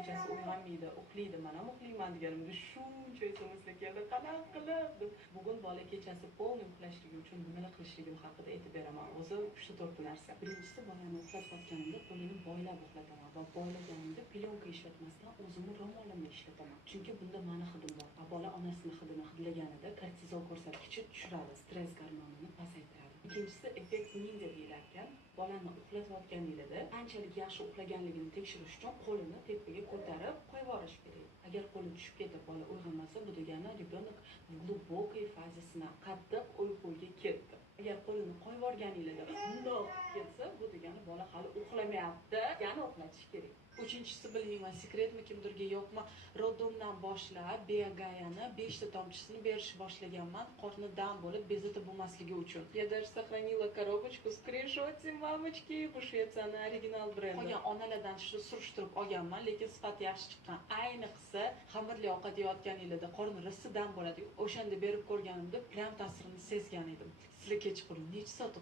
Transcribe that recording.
kechasi uyg'onmaydi, uxlaydi, men ham uxlayman deganimda shuncha SMS keldi, qanaqa qilib deb. Bugun bola kechasi polni uxlashligi uchun nimalar qilishligim haqida aytib beraman. O'zi 3-4 narsa. Birinchisi, bolani uxlatayotganimda qo'lini boylab uxlataman va boylaganimda plyonka ishlatmasdan o'zimni ro'molimni ishlataman. Chunki bunda meni hidim bor. Va bola onasining hidini hidlaganida kortizol ko'rsatkichi tushiradi, stress gormonini pasaytiradi. Ikkinchisi, effekt ninja deyilarkan, bolani uxlatayotganingizda qanchalik yaxshi uxlaganligini tekshirish uchun qo'lini tepaga ko'tarib qo'yib yuborish kerak. Agar qo'li tushib ketib bola uyg'onmasa, bu degani rебенок в глубокой fazasina, qattiq uyquga ketdi. Agar qo'lini qo'yib yuborganingizda bundoq ketsa, bu degani bola hali uxlamayapti, ya'ni uxlatish kerak. Uchinchisi, bilmayman, sekretmi kimdirga yo'qmi, roddomdan boshlab Biogayani 5 ta tomchisini berish boshlaganman, qorni dam bo'lib bezovta bo'lmasligi uchun. Я даже сохранила коробочку в скриншоте мамочки, bu Shvetsiyani original brendi. Qolgan onalardan surishtirib olganman, lekin sifati yaxshi chiqqan. Ayniqsa, xamirli ovqat yeyotganingizda qorni rissidan bo'ladi. O'shanda berib ko'rganimda prям ta'sirini sezgan edim. Sizlar kechqurun necha soat